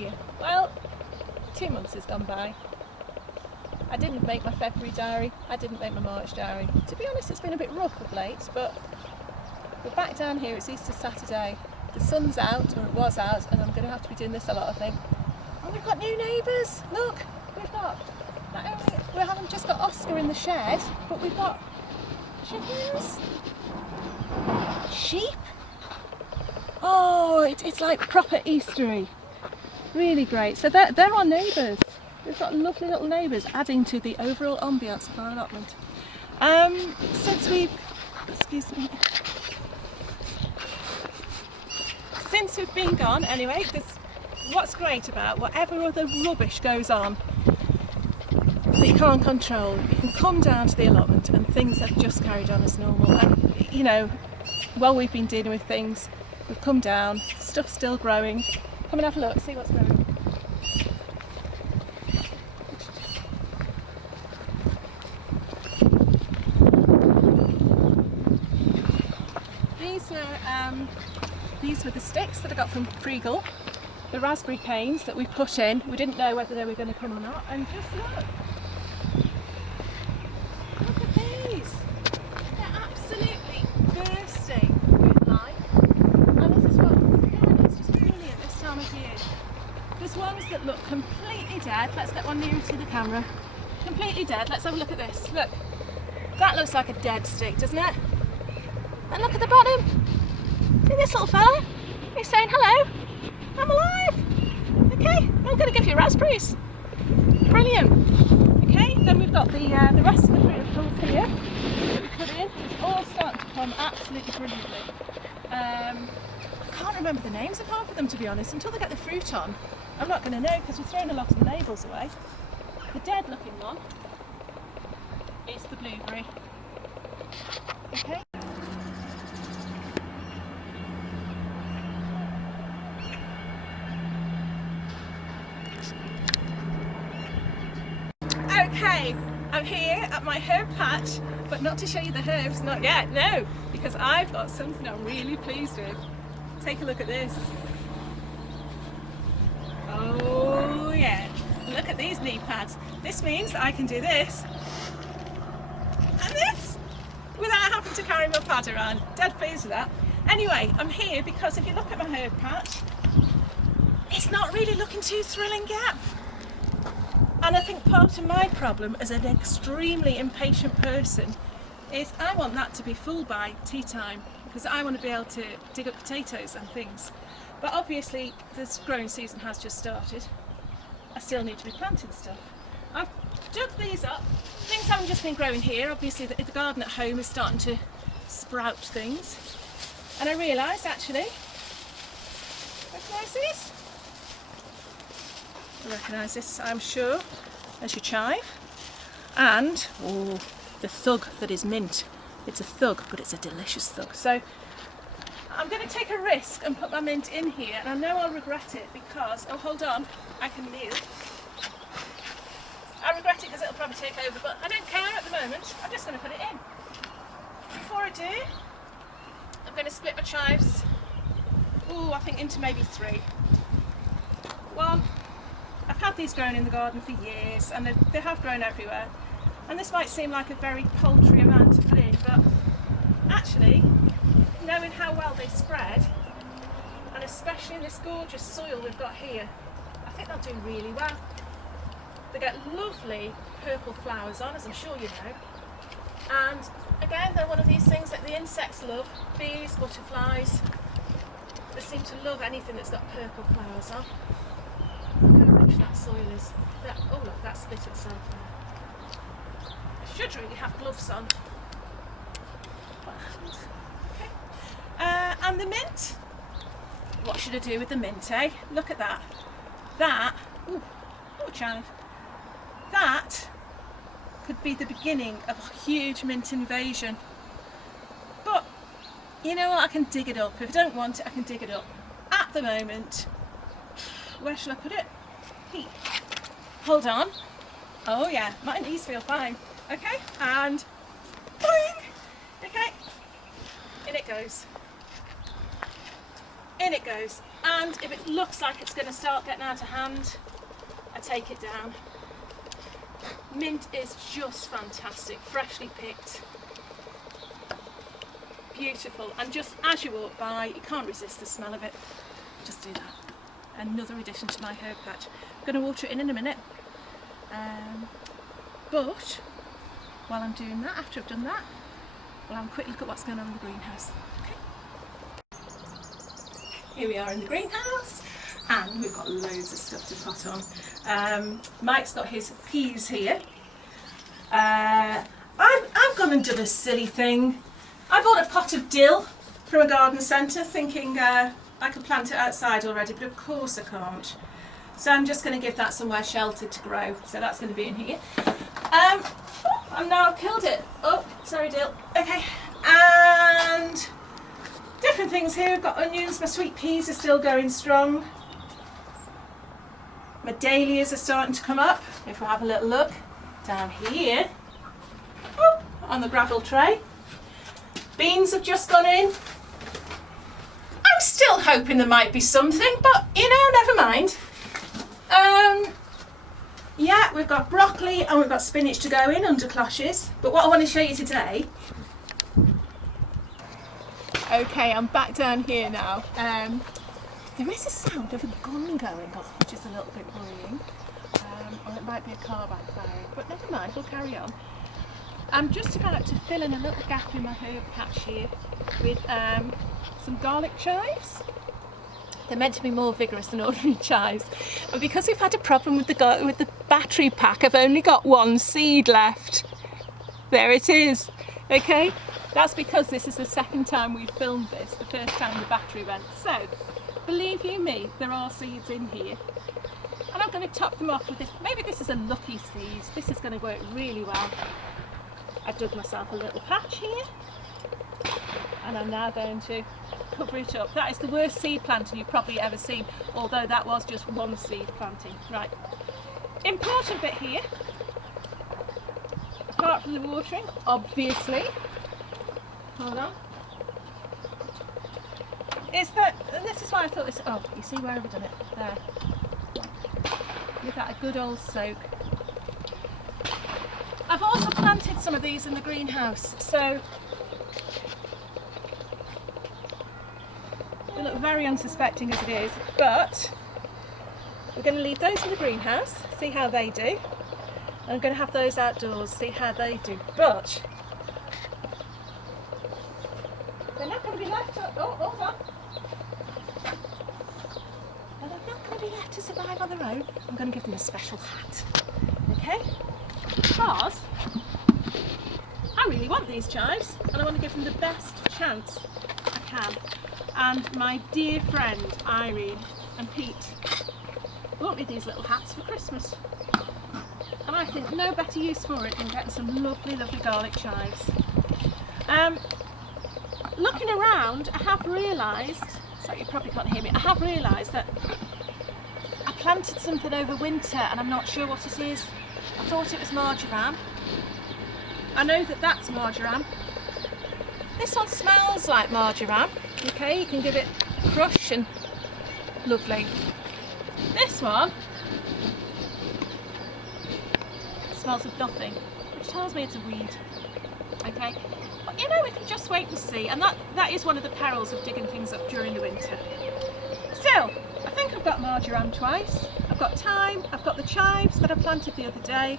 you? Well, 2 months has gone by. I didn't make my February diary, I didn't make my March diary. To be honest, it's been a bit rough of late, but we're back down here. It's Easter Saturday. The sun's out, or it was out, and I'm going to have to be doing this a lot, I think. And we've got new neighbours. Look, we've got, not only we haven't just got Oscar in the shed, but we've got chickens, sheep. Oh, it's like proper Eastery. Really great. So they're our neighbours. We've got lovely little neighbours adding to the overall ambience of our allotment. Since we've been gone, anyway, what's great about whatever other rubbish goes on that you can't control, you can come down to the allotment and things have just carried on as normal. And, you know, while we've been dealing with things, we've come down, stuff's still growing. Come and have a look, see what's growing. These were the sticks that I got from Kriegel, the raspberry canes that we put in. We didn't know whether they were going to come or not, and just look. Look at these. They're absolutely bursting with life. And this is what, again, it's just brilliant this time of year. There's ones that look completely dead. Let's get one nearer to the camera. Completely dead. Let's have a look at this. Look. That looks like a dead stick, doesn't it? And look at the bottom. See this little fella? He's saying hello. I'm alive. Okay, I'm going to give you raspberries. Brilliant. Okay, then we've got the rest of the fruit and plums here that we put in. It's all starting to come absolutely brilliantly. I can't remember the names of half of them, to be honest, until they get the fruit on. I'm not going to know because we've thrown a lot of the labels away. The dead looking one is the blueberry. Okay. Okay, I'm here at my herb patch, but not to show you the herbs, not yet, no, because I've got something I'm really pleased with. Take a look at this. Oh yeah, look at these knee pads. This means that I can do this and this without having to carry my pad around. Dead pleased with that. Anyway, I'm here because if you look at my herb patch, it's not really looking too thrilling yet. And I think part of my problem as an extremely impatient person is I want that to be full by tea time because I want to be able to dig up potatoes and things. But obviously this growing season has just started. I still need to be planting stuff. I've dug these up. Things haven't just been growing here. Obviously the garden at home is starting to sprout things. And I realised actually, recognise these? I recognise this, I'm sure, as your chive. And, oh, the thug that is mint. It's a thug, but it's a delicious thug. So, I'm going to take a risk and put my mint in here, and I know I'll regret it because, oh hold on, I can kneel. I regret it because it'll probably take over, but I don't care at the moment. I'm just going to put it in. Before I do, I'm going to split my chives, I think into maybe 3. 1. I've had these grown in the garden for years and they have grown everywhere, and this might seem like a very paltry amount to put in, but actually knowing how well they spread, and especially in this gorgeous soil we've got here, I think they'll do really well. They get lovely purple flowers on, as I'm sure you know, and again they're one of these things that the insects love. Bees, butterflies, they seem to love anything that's got purple flowers on. That soil is. Oh look, that split itself there. I should really have gloves on. Okay. And the mint. What should I do with the mint, eh? Look at that. That, child. That could be the beginning of a huge mint invasion. But, you know what, I can dig it up. If I don't want it, I can dig it up. At the moment, where shall I put it? Hold on. Oh yeah, my knees feel fine. Okay, and boing! Okay, in it goes. in it goes. And if it looks like it's going to start getting out of hand, I take it down. Mint is just fantastic, freshly picked, beautiful, and just as you walk by, you can't resist the smell of it. Just do that. Another addition to my herb patch. I'm going to water it in a minute. But while I'm doing that, after I've done that, we'll have a quick look at what's going on in the greenhouse. Okay. Here we are in the greenhouse, and we've got loads of stuff to pot on. Mike's got his peas here. I've gone and done a silly thing. I bought a pot of dill from a garden centre thinking I could plant it outside already, but of course I can't. So I'm just going to give that somewhere sheltered to grow. So that's going to be in here. And now I've killed it. Oh, sorry dill. Okay. And different things here. We've got onions. My sweet peas are still going strong. My dahlias are starting to come up. If we have a little look down here, oh, on the gravel tray. Beans have just gone in. I'm still hoping there might be something, but you know, never mind. Yeah, we've got broccoli and we've got spinach to go in under cloches. But what I want to show you today. Okay, I'm back down here now. There is a sound of a gun going off, which is a little bit worrying. Or it might be a car backfiring, but never mind, we'll carry on. I'm just about to fill in a little gap in my herb patch here with some garlic chives. They're meant to be more vigorous than ordinary chives, but because we've had a problem with the battery pack, I've only got one seed left. There it is. Okay, that's because this is the second time we've filmed this. The first time the battery went. So, believe you me, there are seeds in here, and I'm going to top them off with this. Maybe this is a lucky seed. This is going to work really well. I've dug myself a little patch here, and I'm now going to cover it up. That is the worst seed planting you've probably ever seen, although that was just one seed planting. Right, important bit here, apart from the watering, obviously, hold on, is that, and this is why I thought this, oh, you see where I've done it, there, give that a good old soak. I've also planted some of these in the greenhouse, so they look very unsuspecting as it is, but we're going to leave those in the greenhouse, see how they do, and I'm going to have those outdoors, see how they do, but they're not going to be left to, oh, hold on, they're not going to be left to survive on their own. I'm going to give them a special hat, okay? Because I really want these chives and I want to give them the best chance I can. And my dear friend Irene and Pete bought me these little hats for Christmas, and I think no better use for it than getting some lovely, lovely garlic chives. Looking around, I have realised, so you probably can't hear me, I have realised that I planted something over winter and I'm not sure what it is. I thought it was marjoram. I know that that's marjoram. This one smells like marjoram. Okay, you can give it a crush and lovely. This one smells of nothing, which tells me it's a weed. Okay, but you know, we can just wait and see, and that is one of the perils of digging things up during the winter. Still, I think I've got marjoram twice. I've got thyme, I've got the chives that I planted the other day,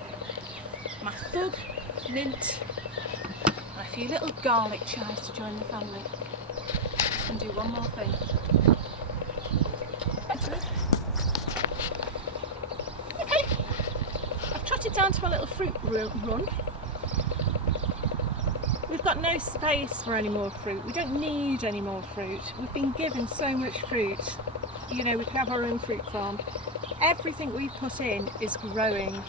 my fig, mint, and a few little garlic chives to join the family. And do one more thing. Okay, I've trotted down to my little fruit run. We've got no space for any more fruit. We don't need any more fruit. We've been given so much fruit. You know, we can have our own fruit farm. Everything we put in is growing.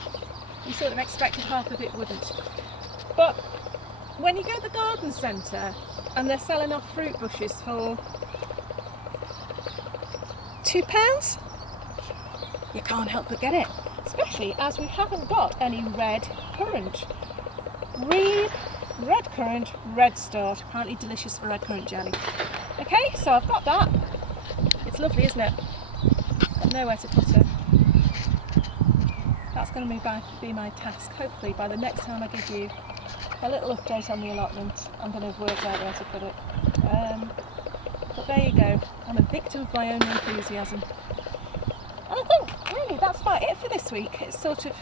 We sort of expected half of it wouldn't. But when you go to the garden centre and they're selling off fruit bushes for £2, you can't help but get it. Especially as we haven't got any red currant. Red currant, red start. Apparently delicious for red currant jelly. Okay, so I've got that. lovely, isn't it? Got nowhere to put her. That's going to be my task. Hopefully by the next time I give you a little update on the allotment, I'm going to have worked out where to put it. But there you go. I'm a victim of my own enthusiasm. And I think really that's about it for this week. It's sort of,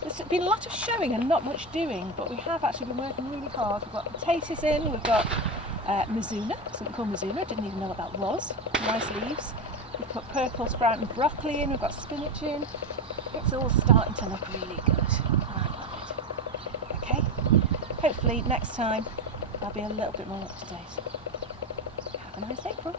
there's been a lot of showing and not much doing, but we have actually been working really hard. We've got potatoes in, we've got Mizuna, something called Mizuna, I didn't even know what that was. Nice leaves. We've put purple sprouting broccoli in, we've got spinach in. It's all starting to look really good. I love it. Okay, hopefully next time I'll be a little bit more up to date. Have a nice April.